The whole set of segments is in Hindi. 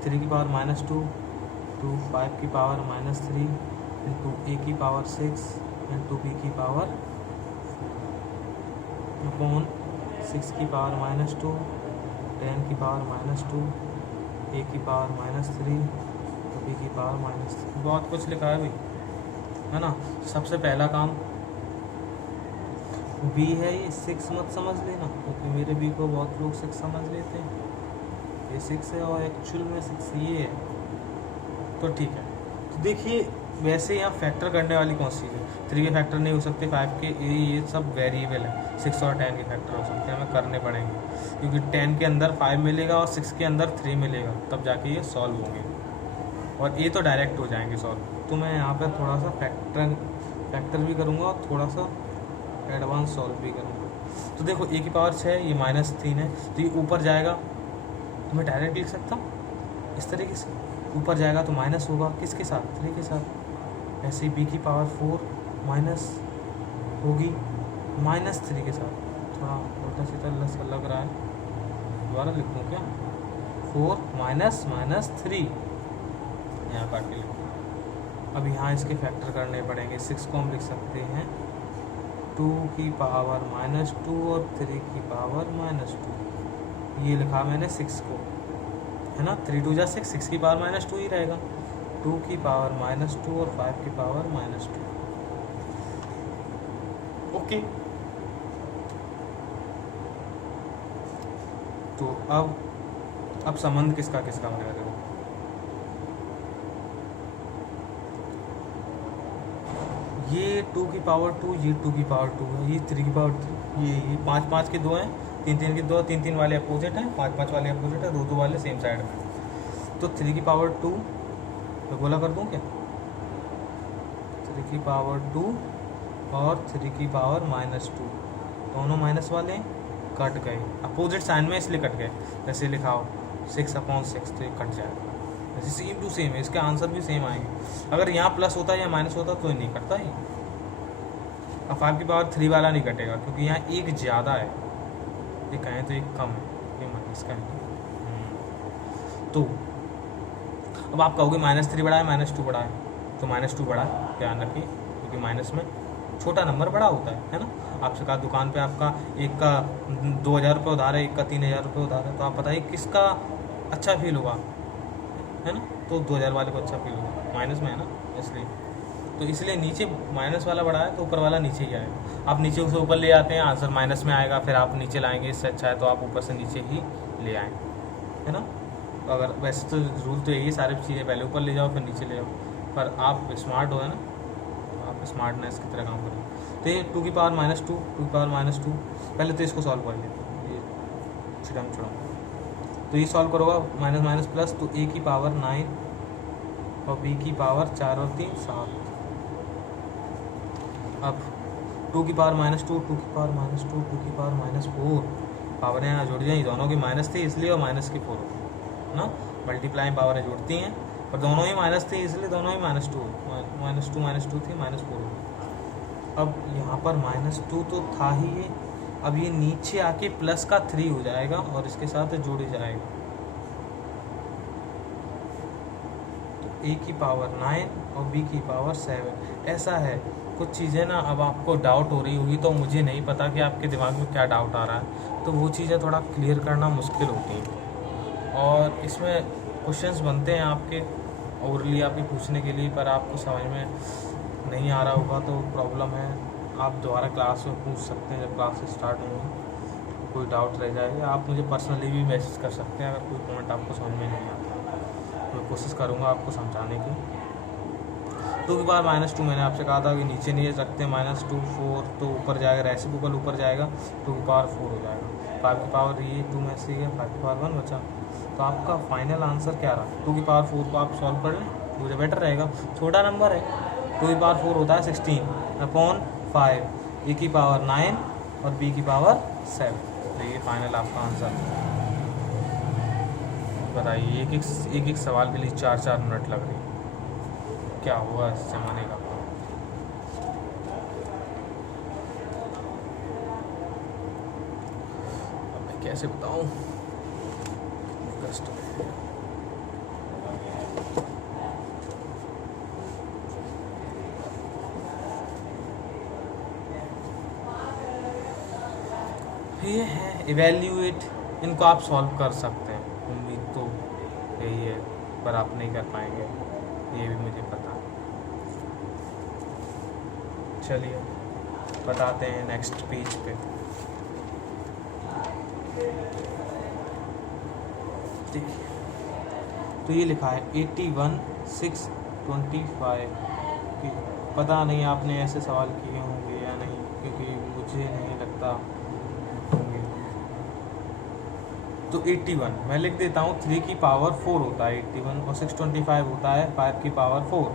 3 की पावर -2 टू 5 की पावर -3 इंटू a की पावर 6 इंटू b की पावर अपॉन 6 की पावर -2 10 की पावर -2 a की पावर -3 तो b की पावर -3। बहुत कुछ लिखा है भाई, है ना। सबसे पहला काम b है, ये 6 मत समझ लेना, क्योंकि मेरे b को बहुत लोग 6 समझ लेते हैं। ये 6 है और एक्चुअल में 6 ये है, तो ठीक है। तो देखिए वैसे यहाँ फैक्टर करने वाली कौन सी है, 3 के फैक्टर नहीं हो सकते, 5 के, ये सब वेरिएबल है। 6 और 10 के फैक्टर हो सकते हैं, हमें करने पड़ेंगे, क्योंकि 10 के अंदर 5 मिलेगा और 6 के अंदर 3 मिलेगा, तब जाके ये सॉल्व होंगे, और ये तो डायरेक्ट हो जाएंगे सॉल्व। तो मैं यहाँ पर थोड़ा सा फैक्टर भी करूँगा और थोड़ा सा एडवांस सॉल्व भी करूँगा। तो देखो a की पावर 6, ये -3 है, तो ये ऊपर जाएगा, तो मैं डायरेक्ट लिख सकता हूँ इस तरीके से, ऊपर जाएगा तो माइनस होगा, किसके साथ, 3 के साथ। ऐसे ही b की पावर 4 माइनस होगी -3 के साथ। थोड़ा उल्टा सीधा लग रहा है, दोबारा लिख दूँ क्या, 4 -3 यहाँ काट के लिखूँ। अब यहाँ इसके फैक्टर करने पड़ेंगे। 6 को हम लिख सकते हैं 2 की पावर -2 और 3 की पावर -2। ये लिखा मैंने 6 को, है ना, 3 2 जा 6, 6 की पावर -2 ही रहेगा, 2 की पावर -2 और 5 की पावर -2। ओके, तो अब संबंध किसका किसका बनेगा, देखो ये 2 की पावर 2, ये 2 की पावर 2 है, ये 3 की पावर 3, ये 5 5 के 2 हैं, 3 3 के 2, 3 3 वाले अपोजिट हैं, 5 5 वाले अपोजिट है, 2 2 वाले सेम साइड में। तो 3 की पावर 2 मैं गोला कर दूं क्या, 3 की पावर 2 और 3 की पावर -2, दोनों माइनस वाले कट गए, अपोजिट साइन में इसलिए कट गए। जैसे लिखाओ 6/6, तो ये कट जाएगा। जैसे सेम टू सेम है, इसके आंसर भी सेम आएंगे। अगर यहाँ प्लस होता या माइनस होता तो नहीं कटता ही। अब 5 की पावर 3 वाला नहीं कटेगा, क्योंकि यहाँ एक ज़्यादा है, ये कहें तो एक कम है, ये माइनस का है। तो अब आप कहोगे -3 बड़ा है -2 बड़ा है, तो -2 बड़ा है, ध्यान रखिए, क्योंकि माइनस में छोटा नंबर बड़ा होता है ना। आपसे कहा दुकान पे आपका एक का 2000 रुपये उधार है, एक का 3000 रुपये उधार है, तो आप बताइए किसका अच्छा फील होगा, है ना। तो 2000 वाले को अच्छा फील होगा, माइनस में है ना, इसलिए। तो इसलिए नीचे माइनस वाला बड़ा है, तो ऊपर वाला नीचे ही आएगा। आप नीचे से ऊपर ले आते हैं, आंसर माइनस में आएगा, फिर आप नीचे लाएंगे, इससे अच्छा है तो आप ऊपर से नीचे ही ले आएँ, है ना। तो अगर वैसे तो रूल तो यही, सारी चीज़ें पहले ऊपर ले जाओ फिर नीचे ले जाओ, पर आप स्मार्ट हो, है ना, तो आप स्मार्टनेस की तरह काम करो। तो ये 2 की पावर -2, 2 की पावर -2, पहले तो इसको सॉल्व कर लेते हैं, ये छिड़म तो ये सॉल्व करोगा माइनस माइनस प्लस, तो a की पावर 9 और b की पावर 4 और 3 7। अब 2 की पावर -2, 2 की पावर -2, 2 की पावर -4, पावर यहाँ जुड़ जाएंगी, दोनों की माइनस थी इसलिए, और माइनस की 4 ना, मल्टीप्लाई पावर जुड़ती हैं, पर दोनों ही माइनस थी इसलिए दोनों ही -2 थी, -4। अब यहाँ पर -2 तो था ही ये, अब ये नीचे आके प्लस का 3 हो जाएगा और इसके साथ जुड़ जाएगा, तो a की पावर 9 और b की पावर 7। ऐसा है कुछ चीज़ें ना, अब आपको डाउट हो रही होगी, तो मुझे नहीं पता कि आपके दिमाग में क्या डाउट आ रहा है, तो वो चीज़ें थोड़ा क्लियर करना मुश्किल होती हैं, और इसमें क्वेश्चंस बनते हैं आपके ओरली आपके पूछने के लिए, पर आपको समझ में नहीं आ रहा होगा तो प्रॉब्लम है, आप दोबारा क्लास में पूछ सकते हैं, जब क्लास स्टार्ट होंगी कोई डाउट रह जाए, आप मुझे पर्सनली भी मैसेज कर सकते हैं अगर कोई पॉइंट आपको समझ में नहीं आता, मैं कोशिश करूँगा आपको समझाने की। 2 की पावर -2 मैंने आपसे कहा था कि नीचे नहीं रखते, -2 4, तो ऊपर जाएगा, रेसिप्रोकल ऊपर जाएगा, 2 की पावर 4 हो जाएगा, 5 की पावर ये 2 में से गया, 5 की पावर 1 बचा, तो आपका फाइनल आंसर क्या रहा, 2 की पावर 4 को आप सॉल्व कर लें, मुझे बेटर रहेगा, छोटा नंबर है, 2 की पावर 4 होता है 16/5, a की पावर 9 और b की पावर 7, तो ये फाइनल आपका आंसर। बताइए एक एक सवाल के लिए 4 मिनट लग रही है, क्या हुआ इस जमाने का। अब मैं कैसे बताऊं, कष्ट ये है इवेल्यूएट, इनको आप सॉल्व कर सकते हैं, उम्मीद तो यही है, पर आप नहीं कर पाएंगे, ये भी मुझे पता। चलिए बताते हैं नेक्स्ट पेज पे। देखिए तो ये लिखा है 81,625 की, पता नहीं आपने ऐसे सवाल किए होंगे या नहीं, क्योंकि मुझे नहीं लगता होंगे। तो 81 मैं लिख देता हूँ, 3 की पावर 4 होता है 81, और 625 होता है 5 की पावर 4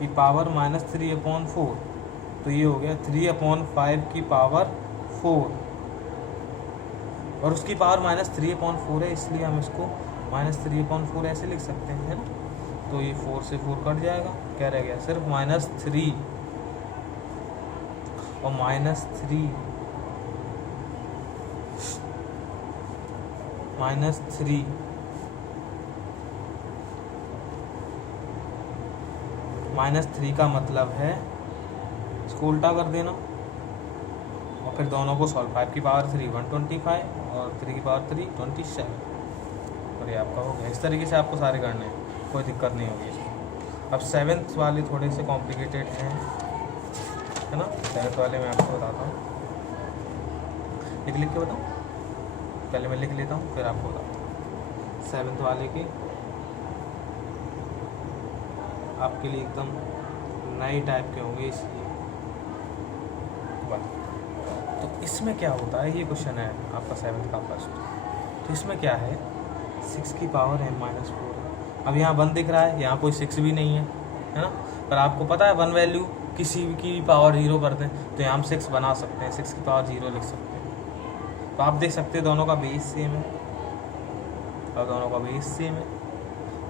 की पावर -3/4, तो ये हो गया 3/5 की पावर 4, और उसकी पावर -3/4 है, इसलिए हम इसको -3/4 ऐसे लिख सकते हैं, है ना। तो ये 4 से 4 कट जाएगा, क्या रह गया, सिर्फ -3 और -3 -3 का मतलब है इसको उल्टा कर देना, और फिर दोनों को सॉल्व, 5 की पावर 3 125 और 3 की पावर 3 27, और ये आपका हो गया। इस तरीके से आपको सारे करने हैं, कोई दिक्कत नहीं होगी इसमें। अब 7th वाले थोड़े से कॉम्प्लिकेटेड हैं, है ना। 7th वाले मैं आपको बताता हूँ, लिख के बताऊँ, पहले मैं लिख लेता हूँ फिर आपको बताता हूँ। 7th वाले के आपके लिए एकदम नए टाइप के होंगे, इसलिए तो इसमें क्या होता है, ये क्वेश्चन है आपका 7th का फर्स्ट। तो इसमें क्या है, 6 की पावर m-4 है। अब यहाँ 1 दिख रहा है, यहाँ कोई 6 भी नहीं है ना, पर आपको पता है 1 वैल्यू किसी की पावर 0 कर दें तो यहाँ हम 6 बना सकते हैं, 6 की पावर 0 लिख सकते हैं। तो आप देख सकते हैं दोनों का बेस सेम है, और दोनों का बेस सेम है,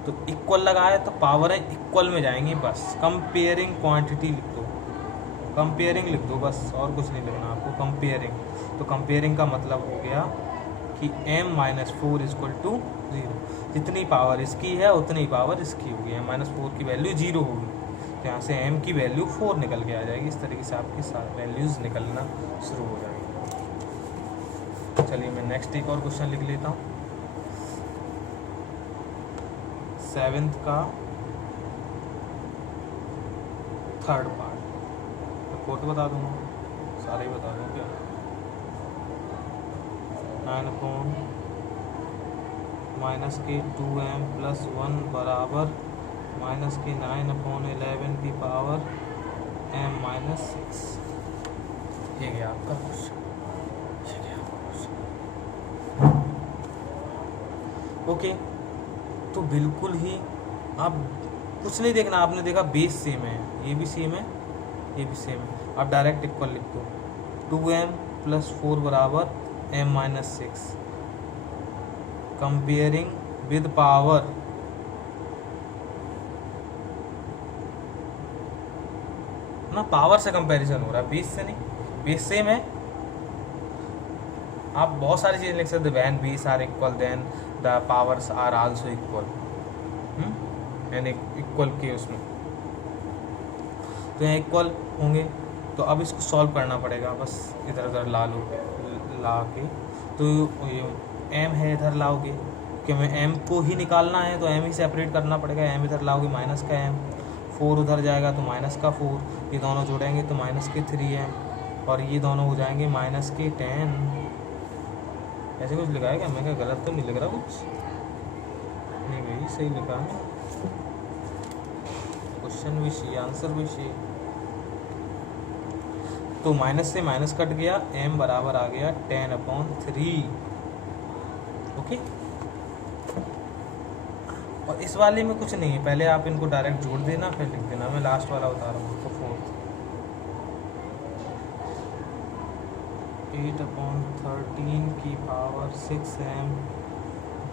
तो इक्वल लगाए तो पावर है इक्वल में जाएंगी, बस कंपेयरिंग क्वांटिटी लिख दो, कंपेयरिंग लिख दो बस, और कुछ नहीं लिखना आपको, कंपेयरिंग। तो कंपेयरिंग का मतलब हो गया कि m-4 = 0, जितनी पावर इसकी है उतनी पावर इसकी होगी, m-4 की वैल्यू 0 होगी, तो यहाँ से m की वैल्यू 4 निकल के आ जाएगी। इस तरीके से आपकी सारी वैल्यूज़ निकलना शुरू हो जाएगी। चलिए मैं नेक्स्ट एक और क्वेश्चन लिख लेता हूँ, 7th का 3rd पार्ट, कोट बता दूँगा, सारे ही बता दूँ क्या, 9/-2m + 1 बराबर -9/11 की पावर m-6। ये गया आपका क्वेश्चन, ओके। तो बिल्कुल ही आप कुछ नहीं देखना, आपने देखा बेस सेम है, ये भी सेम है, ये भी सेम है, आप डायरेक्ट इक्वल लिख दो, 2m + 4 बराबर m-6, कंपेयरिंग विद पावर, ना पावर से कंपैरिजन हो रहा है, बेस से नहीं, बेस सेम है। आप बहुत सारी चीज़ें लिख सकते, when base are equal then the powers are also equal, यानी इक्वल के उसमें, तो यहाँ इक्वल होंगे। तो अब इसको सॉल्व करना पड़ेगा, बस इधर उधर ला के, तो ये m है इधर लाओगे, क्योंकि हमें m को ही निकालना है तो m ही सेपरेट करना पड़ेगा, m इधर लाओगे माइनस का m, 4 उधर जाएगा तो -4, ये दोनों जोड़ेंगे तो -3m, और ये दोनों हो जाएंगे -10। ऐसे कुछ लिखा है क्या, मैं क्या गलत तो नहीं लिख रहा कुछ, नहीं भाई सही लिखा है, क्वेश्चन भी सी आंसर भी सी। तो माइनस से माइनस कट गया, m बराबर आ गया 10/3, ओके। और इस वाले में कुछ नहीं है, पहले आप इनको डायरेक्ट जोड़ देना फिर लिख देना, मैं लास्ट वाला बता रहा हूँ। तो 8/13 की पावर 6m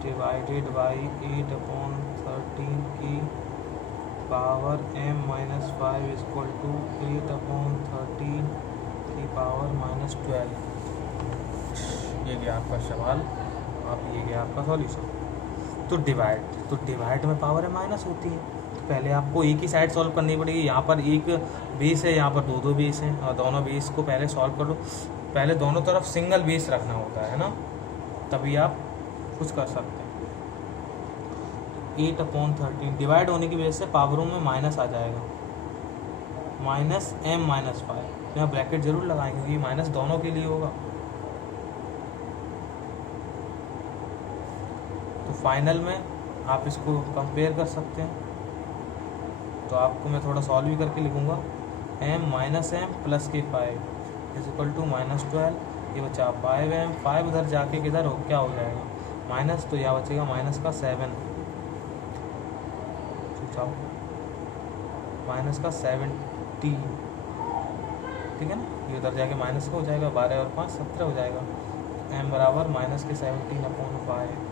डिवाइडेड बाई 8/13 की पावर m-5 = 8/13 की पावर -12। ये गया आपका सवाल, आप ये गया आपका सॉल्यूशन। तो डिवाइड में पावर है माइनस होती है, तो पहले आपको एक ही साइड सॉल्व करनी पड़ेगी। यहाँ पर एक बेस है, यहाँ पर दो बेस हैं, और दोनों बेस को पहले सॉल्व कर लो। पहले दोनों तरफ सिंगल बेस रखना होता है ना, तभी आप कुछ कर सकते हैं। 8/13 डिवाइड होने की वजह से पावरों में माइनस आ जाएगा, -m-5। यहाँ ब्रैकेट जरूर लगाएंगे क्योंकि माइनस दोनों के लिए होगा। तो फाइनल में आप इसको कंपेयर कर सकते हैं। तो आपको मैं थोड़ा सॉल्व भी करके लिखूंगा, m प्लस के 5 = -12। ये बचा 5m, 5 उधर जाके किधर हो क्या हो जाएगा माइनस, तो यहाँ बचेगा माइनस का 7, माइनस का 70, ठीक है ना। ये उधर जाके माइनस का हो जाएगा, 12 और 5 17 हो जाएगा। m बराबर -17/5।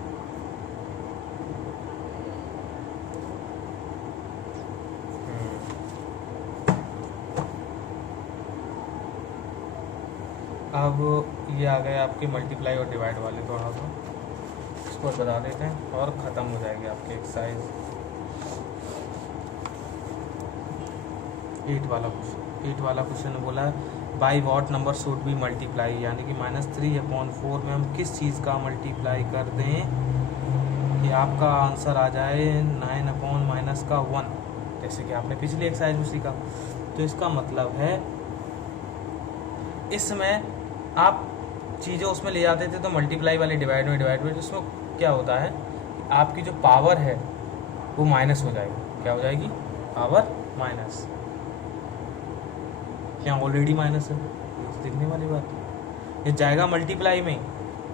अब ये आ गए आपके मल्टीप्लाई और डिवाइड वाले, थोड़ा सा इसको बता देते हैं और ख़त्म हो जाएगी आपकी एक्सरसाइज। 8 वाला क्वेश्चन बोला है by what number should be multiply, यानी कि -3/4 में हम किस चीज़ का मल्टीप्लाई कर दें कि आपका आंसर आ जाए 9/-1, जैसे कि आपने पिछली एक्सरसाइज में सीखा। तो इसका मतलब है इसमें आप चीज़ें उसमें ले जाते थे तो मल्टीप्लाई वाले डिवाइड में उसमें क्या होता है, आपकी जो पावर है वो माइनस हो जाएगी। क्या हो जाएगी? Power minus. यहाँ ऑलरेडी माइनस है, देखने वाली बात है। ये जाएगा मल्टीप्लाई में,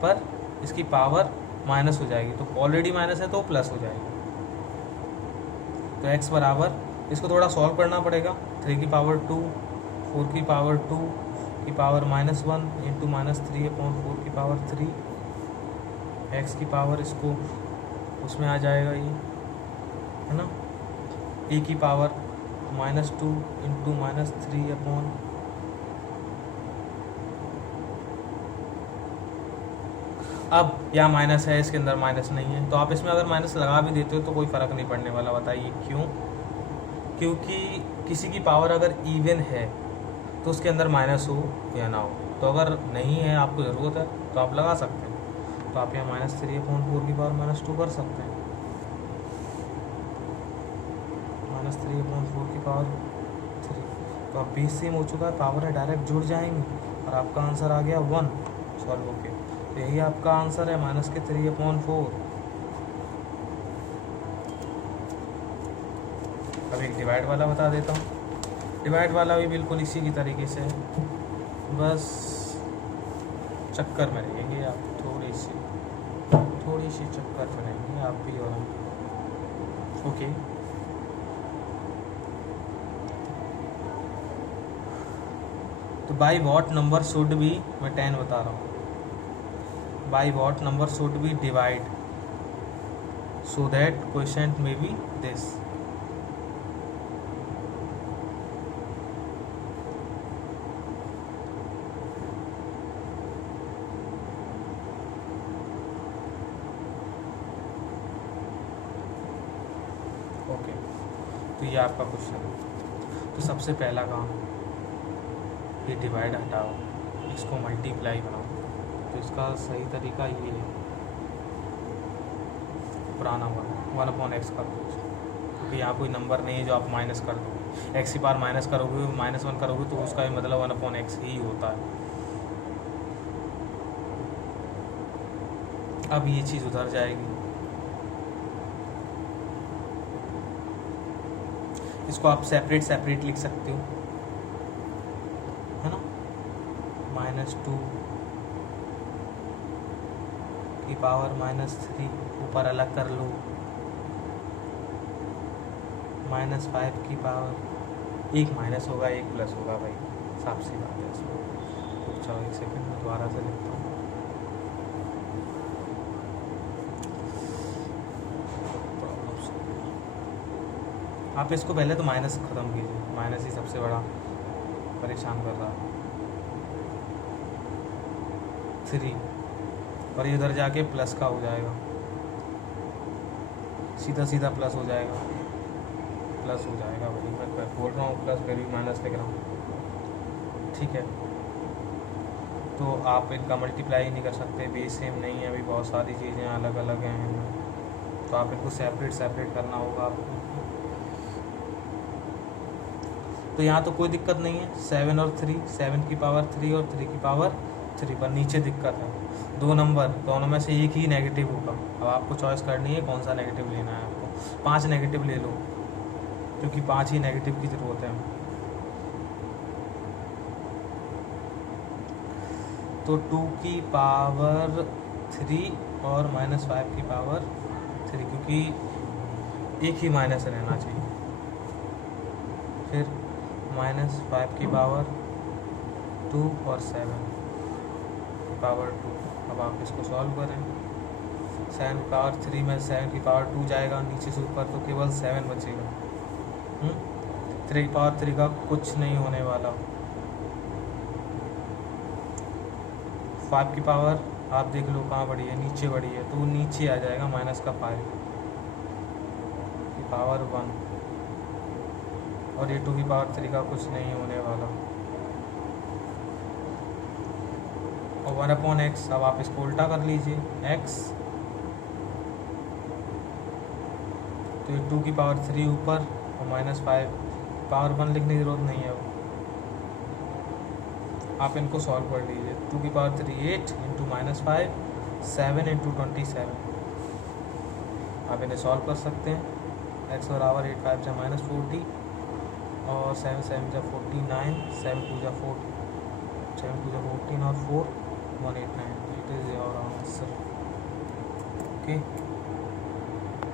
पर इसकी पावर माइनस हो जाएगी, तो ऑलरेडी माइनस है तो प्लस हो जाएगी। तो x बराबर, इसको थोड़ा सॉल्व करना पड़ेगा। 3 की पावर 2, 4 की पावर 2 की पावर -1 इंटू -3/4 की पावर 3, x की पावर इसको उसमें आ जाएगा ये, है ना, a की पावर -2 इंटू -3/, अब यहाँ माइनस है, इसके अंदर माइनस नहीं है, तो आप इसमें अगर माइनस लगा भी देते हो तो कोई फ़र्क नहीं पड़ने वाला। बताइए क्यों? क्योंकि किसी की पावर अगर इवन है तो उसके अंदर माइनस हो या ना हो, तो अगर नहीं है, आपको ज़रूरत है तो आप लगा सकते हैं। तो आप यहाँ -3/4 की पावर -2 कर सकते हैं, -3/4 की पावर 3। तो अब 20 सेम हो चुका है, पावर है डायरेक्ट जुड़ जाएंगी और आपका आंसर आ गया 1 सॉल्व होके। तो यही आपका आंसर है -3/4। अब एक डिवाइड वाला बता देता हूँ। डिवाइड वाला भी बिल्कुल इसी की तरीके से है, बस चक्कर में रहेंगे आप, थोड़ी सी चक्कर में रहेंगे आप भी और हम। ओके, तो by what number should be, मैं 10 बता रहा हूँ, by what number should be divide so that question में बी दिस। ओके, तो ये आपका क्वेश्चन है। तो सबसे पहला काम, ये डिवाइड हटाओ, इसको मल्टीप्लाई बनाओ। तो इसका सही तरीका ये है, पुराना वाला 1/x कर दो, क्योंकि यहाँ कोई नंबर नहीं है जो आप माइनस कर दोगे। x की पावर माइनस करोगे, -1 करोगे तो उसका भी मतलब 1/x ही होता है। अब ये चीज़ उधर जाएगी, इसको आप सेपरेट लिख सकते हो, है ना। -2 की पावर -3 ऊपर अलग कर लो, -5 की पावर, एक माइनस होगा एक प्लस होगा भाई, साफ सी बात है इसमें। तो चलो एक सेकंड में दोबारा से लिखता हूँ। आप इसको पहले तो माइनस ख़त्म कीजिए, माइनस ही सबसे बड़ा परेशान कर रहा है। 3 और इधर जाके प्लस का हो जाएगा, सीधा सीधा प्लस हो जाएगा, प्लस हो जाएगा भाई, मैं बोल रहा हूँ प्लस, फिर भी माइनस लिख रहा हूँ, ठीक है। तो आप इनका मल्टीप्लाई ही नहीं कर सकते, बेस सेम नहीं है, अभी बहुत सारी चीज़ें अलग अलग हैं इनमें, तो आप इनको सेपरेट सेपरेट करना होगा आपको। तो यहाँ तो कोई दिक्कत नहीं है, 7 और 3, 7 की पावर 3 और 3 की पावर 3, पर नीचे दिक्कत है, 2 नंबर दोनों में से एक ही नेगेटिव होगा। अब आपको चॉइस करनी है कौन सा नेगेटिव लेना है आपको। 5 नेगेटिव ले लो, क्योंकि 5 ही नेगेटिव की ज़रूरत है। तो 2 की पावर 3 और -5 की पावर 3, क्योंकि एक ही माइनस रहना चाहिए। फिर -5 की पावर 2 और 7 की पावर 2। अब आप इसको सॉल्व करें, 7 की पावर 3 में 7 की पावर 2 जाएगा नीचे से ऊपर, तो केवल 7 बचेगा। 3 की पावर 3 का कुछ नहीं होने वाला। 5 की पावर आप देख लो कहाँ बढ़ी है, नीचे बढ़ी है, तो वो नीचे आ जाएगा माइनस का 5 की पावर 1, और ये 2 की पावर 3 का कुछ नहीं होने वाला। और 1/x, अब आप इसको उल्टा कर लीजिए, x, तो ये 2 की पावर 3 ऊपर और -5 पावर 1 लिखने की जरूरत नहीं है, वो आप इनको सॉल्व कर लीजिए। 2 की पावर 3 8 इंटू -5 7 इंटू 27, आप इन्हें सॉल्व कर सकते हैं। x बराबर 8 5 जा -40 और 7 7 जा 49, 7 2 जा 40, 7 2 जा 14 और 4 189, it is your answer. Okay.